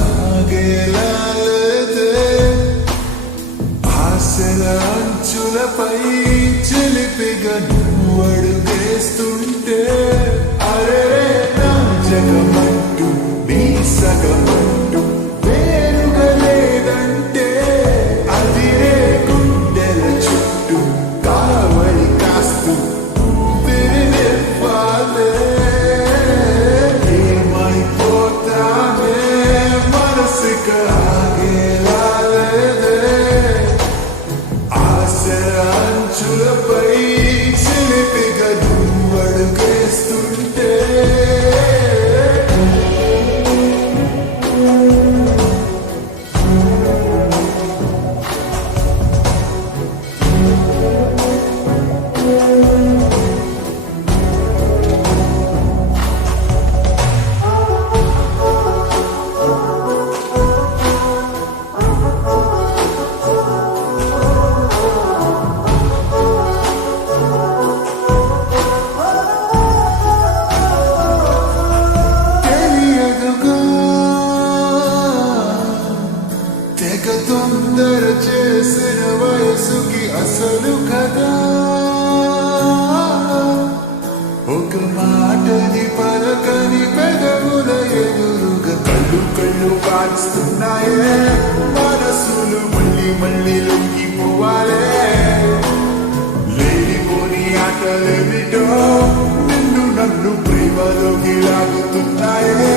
ఆగేలా లేదే ఆశల అంచులపై చిలిపిగా నువ్వు అడుగేస్తుంటే అరే నా జగమంటూ నీ సగమంటూ వేరుగా లేదంటే అది రే గుండెల చుట్టూ కావలి కాస్తూ తిరిగివ్వాలే ఏమైపోతానే మనసుగా ఆగేలా లేదే ఆశల అంచులపై చిలిపిగా నువ్వు అడుగేస్తుంటే తెగ తొందర చేసిన వయసుకి అసలు కదా ఒక మాటని పలకని పెదవుల ఎదురుగా కళ్ళు కళ్ళు కాలుస్తున్నాయే మనసులు మళ్ళీ మళ్ళీ లొంగిపోవాలే లేనిపోని ఆటలేమిటో నిన్ను నన్ను ప్రేమలోకి లాగుతున్నాయే